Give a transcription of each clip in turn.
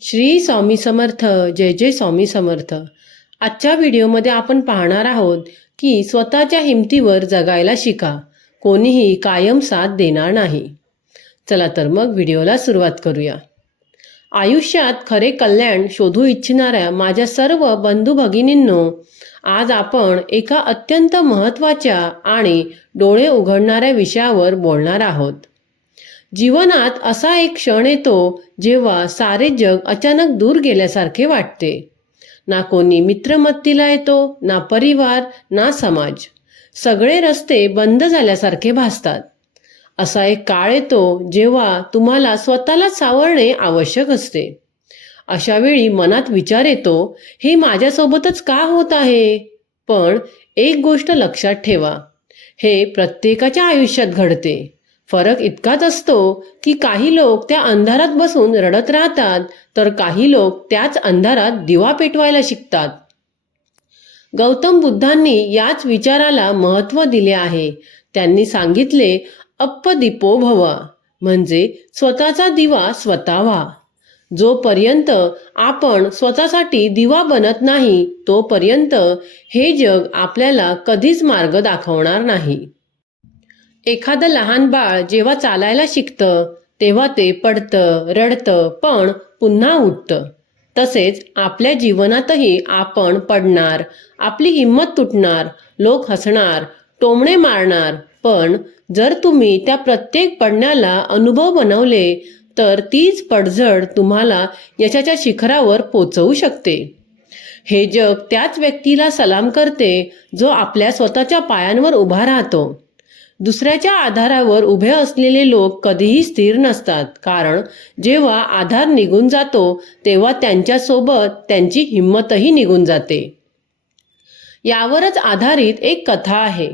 श्री स्वामी समर्थ जय जय स्वामी समर्थ. आजच्या व्हिडिओमध्ये आपण पाहणार आहोत की स्वतःच्या हिमतीवर जगायला शिका. कोणीही कायम साथ देणार नाही. चला तर मग व्हिडिओला सुरुवात करूया. आयुष्यात खरे कल्याण शोधू इच्छिणाऱ्या माझ्या सर्व बंधू भगिनींनो आज आपण एका अत्यंत महत्त्वाच्या आणि डोळे उघडणाऱ्या विषयावर बोलणार आहोत. जीवनात असा एक क्षण येतो जेव्हा सारे जग अचानक दूर गेल्यासारखे वाटते. ना कोणी मित्रमत्तीला येतो ना परिवार ना समाज. सगळे रस्ते बंद झाल्यासारखे भासतात. असा एक काळ येतो जेव्हा तुम्हाला स्वतःला सावरणे आवश्यक असते. अशा वेळी मनात विचार येतो हे माझ्यासोबतच का होत आहे? पण एक गोष्ट लक्षात ठेवा हे प्रत्येकाच्या आयुष्यात घडते. फरक इतकाच असतो की काही लोक त्या अंधारात बसून रडत राहतात तर काही लोक त्याच अंधारात दिवा पेटवायला शिकतात. गौतम बुद्धांनी याच विचाराला महत्त्व दिले आहे. त्यांनी सांगितले अप्पदीपो भवा म्हणजे स्वतःचा दिवा स्वतः व्हा जोपर्यंत आपण स्वतःसाठी दिवा बनत नाही तोपर्यंत हे जग आपल्याला कधीच मार्ग दाखवणार नाही. एखादं लहान बाळ जेव्हा चालायला शिकतं तेव्हा ते पडतं रडतं पण पुन्हा उठतं. तसेच आपल्या जीवनातही आपण पडणार आपली हिंमत तुटणार लोक हसणार टोमणे मारणार पण जर तुम्ही त्या प्रत्येक पडण्याला अनुभव बनवले तर तीच पडझड तुम्हाला यशाच्या शिखरावर पोचवू शकते. हे जग त्याच व्यक्तीला सलाम करते जो आपल्या स्वतःच्या पायांवर उभा राहतो. दुसऱ्याच्या आधारावर उभे असलेले लोक कधीही स्थिर नसतात. कारण जेव्हा आधार निघून जातो तेव्हा त्यांच्यासोबत त्यांची हिंमतही निघून जाते. यावरच आधारित एक कथा आहे.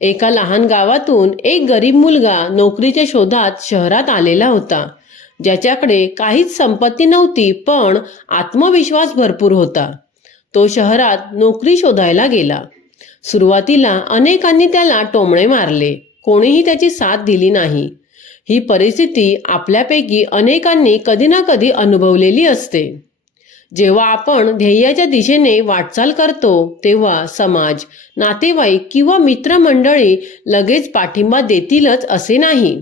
एका लहान गावातून एक गरीब मुलगा नोकरीच्या शोधात शहरात आलेला होता. ज्याच्याकडे काहीच संपत्ती नव्हती पण आत्मविश्वास भरपूर होता. तो शहरात नोकरी शोधायला गेला. सुरुवातीला अनेकांनी त्याला टोमणे मारले. कोणीही त्याची साथ दिली नाही. ही परिस्थिती आपल्यापैकी अनेकांनी कधी ना कधी अनुभवलेली असते. जेव्हा आपण ध्येयाच्या दिशेने वाटचाल करतो तेव्हा समाज नातेवाईक किंवा मित्रमंडळी लगेच पाठिंबा देतीलच असे नाही.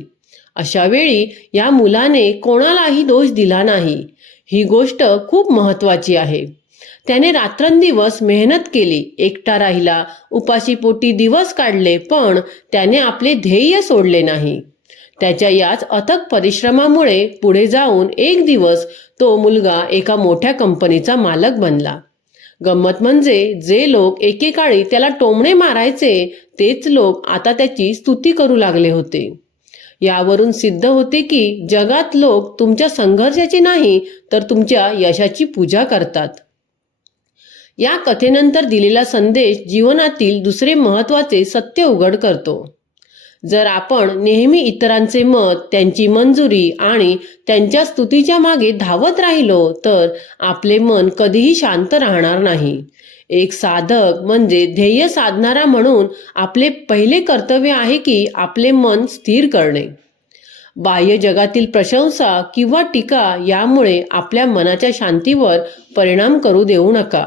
अशा वेळी या मुलाने कोणालाही दोष दिला नाही. ही गोष्ट खूप महत्वाची आहे. त्याने रात्रंदिवस मेहनत केली एकटा राहिला उपाशीपोटी दिवस काढले पण त्याने आपले ध्येय सोडले नाही. त्याच्या याच अथक परिश्रमामुळे पुढे जाऊन एक दिवस तो मुलगा एका मोठ्या कंपनीचा मालक बनला. गंमत म्हणजे जे लोक एकेकाळी त्याला टोमणे मारायचे तेच लोक आता त्याची स्तुती करू लागले होते. यावरून सिद्ध होते की जगात लोक तुमच्या संघर्षाची नाही तर तुमच्या यशाची पूजा करतात. या कथेनंतर दिलेला संदेश जीवनातील दुसरे महत्त्वाचे सत्य उघड करतो. जर आपण नेहमी इतरांचे मत त्यांची मंजुरी आणि त्यांच्या स्तुतीच्या मागे धावत राहिलो तर आपले मन कधीही शांत राहणार नाही. एक साधक म्हणजे ध्येय साधणारा म्हणून आपले पहिले कर्तव्य आहे की आपले मन स्थिर करणे. बाह्य जगातील प्रशंसा किंवा टीका यामुळे आपल्या मनाच्या शांतीवर परिणाम करू देऊ नका.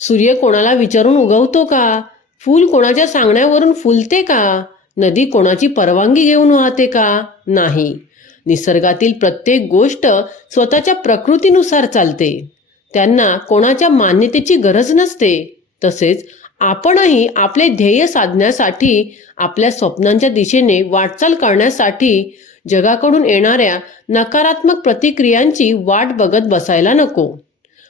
सूर्य कोणाला विचारून उगवतो का? फूल कोणाच्या सांगण्यावरून फुलते का? नदी कोणाची परवानगी घेऊन वाहते का? नाही. निसर्गातील प्रत्येक गोष्ट स्वतःच्या प्रकृतीनुसार चालते. त्यांना कोणाच्या मान्यतेची गरज नसते. तसेच आपणही आपले ध्येय साधण्यासाठी आपल्या स्वप्नांच्या दिशेने वाटचाल करण्यासाठी जगाकडून येणाऱ्या नकारात्मक प्रतिक्रियांची वाट बघत बसायला नको.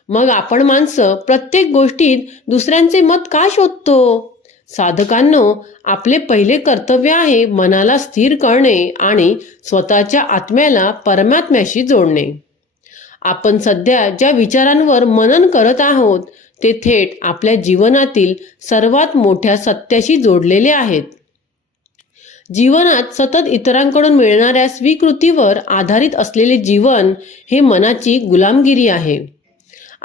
मग आपण माणसं प्रत्येक गोष्टीत दुसऱ्यांचे मत का शोधतो? साधकांनो आपले पहिले कर्तव्य आहे मनाला स्थिर करणे आणि स्वतःच्या आत्म्याला परमात्म्याशी जोडणे. आपण सध्या ज्या विचारांवर मनन करत आहोत ते थेट आपल्या जीवनातील सर्वात मोठ्या सत्याशी जोडलेले आहेत. जीवनात सतत इतरांकडून मिळणाऱ्या स्वीकृतीवर आधारित असलेले जीवन हे मनाची गुलामगिरी आहे.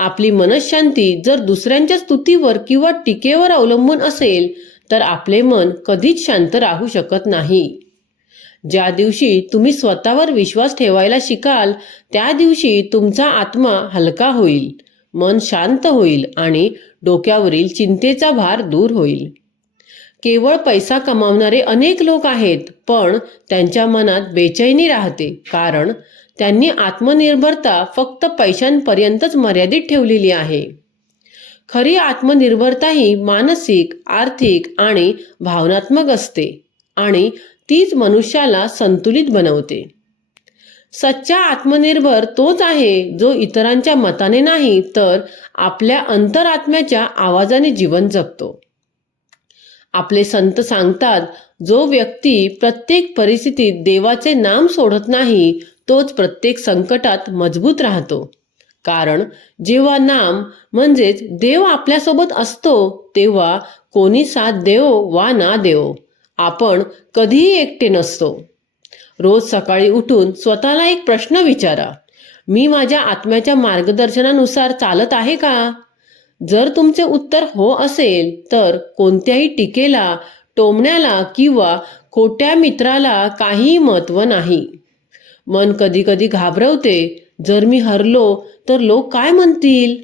आपली मनशांती जर दुसऱ्यांच्या स्तुतीवर किंवा टीकेवर अवलंबून असेल तर आपले मन कधीच शांत राहू शकत नाही. ज्या दिवशी तुम्ही स्वतःवर विश्वास ठेवायला शिकाल त्या दिवशी तुमचा आत्मा हलका होईल मन शांत होईल आणि डोक्यावरील चिंतेचा भार दूर होईल. केवळ पैसा कमावणारे अनेक लोक आहेत पण त्यांच्या मनात बेचैनी राहते. कारण त्यांनी आत्मनिर्भरता फक्त पैशांपर्यंतच मर्यादित ठेवलेली आहे. खरी आत्मनिर्भरता ही मानसिक आर्थिक आणि भावनात्मक असते आणि तीच मनुष्याला संतुलित बनवते. सच्चा आत्मनिर्भर तोच आहे जो इतरांच्या मताने नाही तर आपल्या अंतरात्म्याच्या आवाजाने जीवन जगतो. आपले संत सांगतात जो व्यक्ती प्रत्येक परिस्थितीत देवाचे नाम सोडत नाही तोच प्रत्येक संकटात मजबूत राहतो. कारण जेव्हा नाम म्हणजेच देव आपल्यासोबत असतो तेव्हा कोणी साथ देव वा ना देव आपण कधीही एकटे नसतो. रोज सकाळी उठून स्वतःला एक प्रश्न विचारा मी माझ्या आत्म्याच्या मार्गदर्शनानुसार चालत आहे का? जर तुमचे उत्तर हो असेल तर कोणत्याही टीकेला टोमण्याला किंवा खोट्या मित्राला काहीही महत्त्व नाही. मन कधी कधी घाबरवते जर मी हरलो तर लोक काय म्हणतील?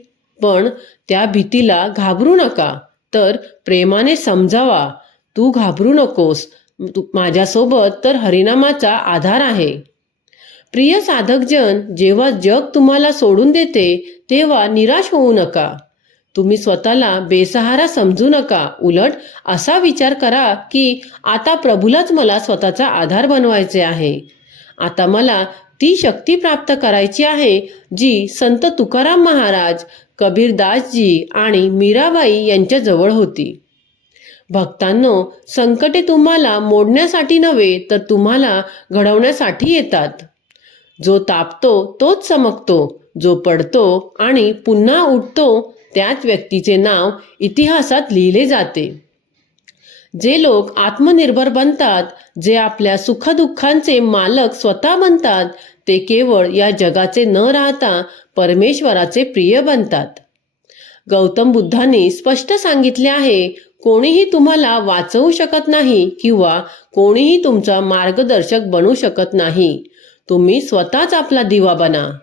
पण त्या भीतीला घाबरू नका. तर प्रेमाने समजावा. तू घाबरू नकोस. तू माझ्यासोबत तर हरिनामाचा आधार आहे. प्रिय साधकजन जेव्हा जग तुम्हाला सोडून देते तेव्हा निराश होऊ नका. तुम्ही स्वतःला बेसहारा समजू नका. उलट असा विचार करा की आता प्रभूलाच मला स्वतःचा आधार बनवायचे आहे. आता मला ती शक्ती प्राप्त करायची आहे जी संत तुकाराम महाराज कबीरदासजी आणि मीराबाई यांच्या जवळ होती. भक्तांनो संकटे तुम्हाला मोडण्यासाठी नव्हे तर तुम्हाला घडवण्यासाठी येतात. जो तापतो तोच चमकतो. जो पडतो आणि पुन्हा उठतो त्याच व्यक्तीचे नाव इतिहासात लिहिले जाते. जे लोक आत्मनिर्भर बनतात जे आपल्या सुखदुःखांचे मालक स्वतः बनतात ते केवळ या जगाचे न राहता परमेश्वराचे प्रिय बनतात. गौतम बुद्धांनी स्पष्ट सांगितले आहे कोणीही तुम्हाला वाचवू शकत नाही किंवा कोणीही तुमचा मार्गदर्शक बनू शकत नाही. तुम्ही स्वतःच आपला दिवा बना.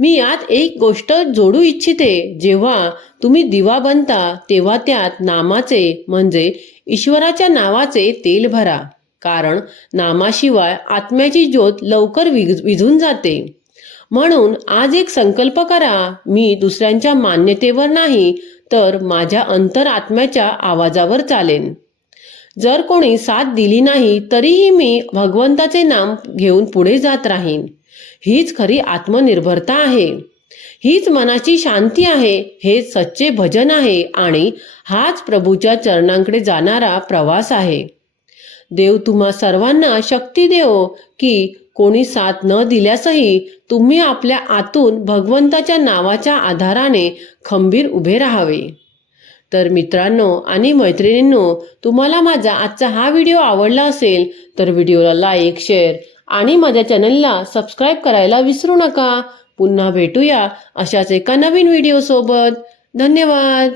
मी यात एक गोष्ट जोडू इच्छिते. जेव्हा तुम्ही दिवा बनता तेव्हा त्यात नामाचे म्हणजे ईश्वराच्या नावाचे तेल भरा. कारण नामाशिवाय आत्म्याची ज्योत लवकर विज विझून जाते. म्हणून आज एक संकल्प करा. मी दुसऱ्यांच्या मान्यतेवर नाही तर माझ्या अंतरात्म्याच्या आवाजावर चालेन. जर कोणी साथ दिली नाही तरीही मी भगवंताचे नाम घेऊन पुढे जात राहीन. हीच खरी आत्मनिर्भरता आहे. हीच मनाची शांती आहे हे सच्चे भजन आहे आणि हाच प्रभूच्या चरणांकडे जाणारा प्रवास आहे. देव तुम्हा सर्वांना शक्ती देव की कोणी साथ न दिल्यासही तुम्ही आपल्या आतून भगवंताच्या नावाच्या आधाराने खंबीर उभे राहावे. तर मित्रांनो आणि मैत्रिणींनो तुम्हाला माझा आजचा हा व्हिडिओ आवडला असेल तर व्हिडिओला लाईक शेअर आणि माझ्या चॅनलला सबस्क्राईब करायला विसरू नका. पुन्हा भेटूया अशाच एका नवीन व्हिडिओसोबत. धन्यवाद.